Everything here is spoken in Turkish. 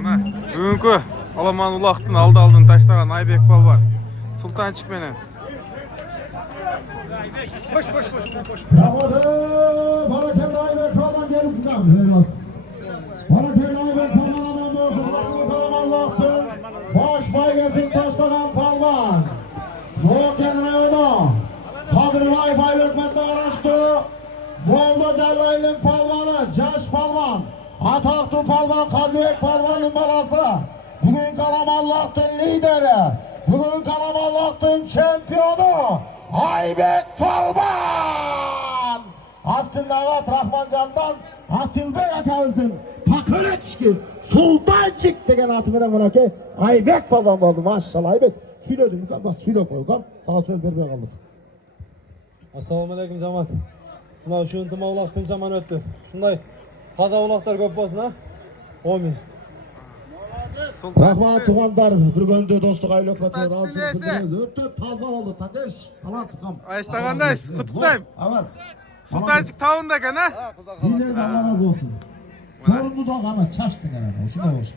Mına бүгүнкү Аламан улактын алдын таштаган Айбек балбар. Султанчик менен. Boş. Barakende Ayberk Palman gelip tutan. Barakende Ayberk Palman'dan bozuldu. Allah'tın boş baygazın taşlagan Palman. Doğu kendine onu. Sadırvay Baylökmet'le araştı. Bolda Cellay'ın Palmanı, Caş Palman. Ataklı Palman, Kazıbek Palman'ın balası. Bugün Kalamallıktın lideri. Bugün Kalamallıktın şampiyonu. Ayberk Palman! Aslında evet Rahmancan'dan Astilbek atamızın Pakaleçki Sultançık degen atı veren var ki Ayberk Palman oldu maşallah Ayberk. Sülödüm bak sülö koyukan sana söz vermeye kaldık. Assalamu alaikum zaman. Mına şu ıntıma ulaqtın zaman öttü. Şunday taza ulaqtar köp bolsun ha. Amin. Rahmat tuğanlar bir gündü dostluk aylık öttü taza oldu tateş. Allah tukam. Ayıstagandayız, kutuktayım. Evet. Sultanчик tağında ekan ha. Dinlerden Allah razı olsun. Sorumlu da ama çaştı gene. Şuna boş.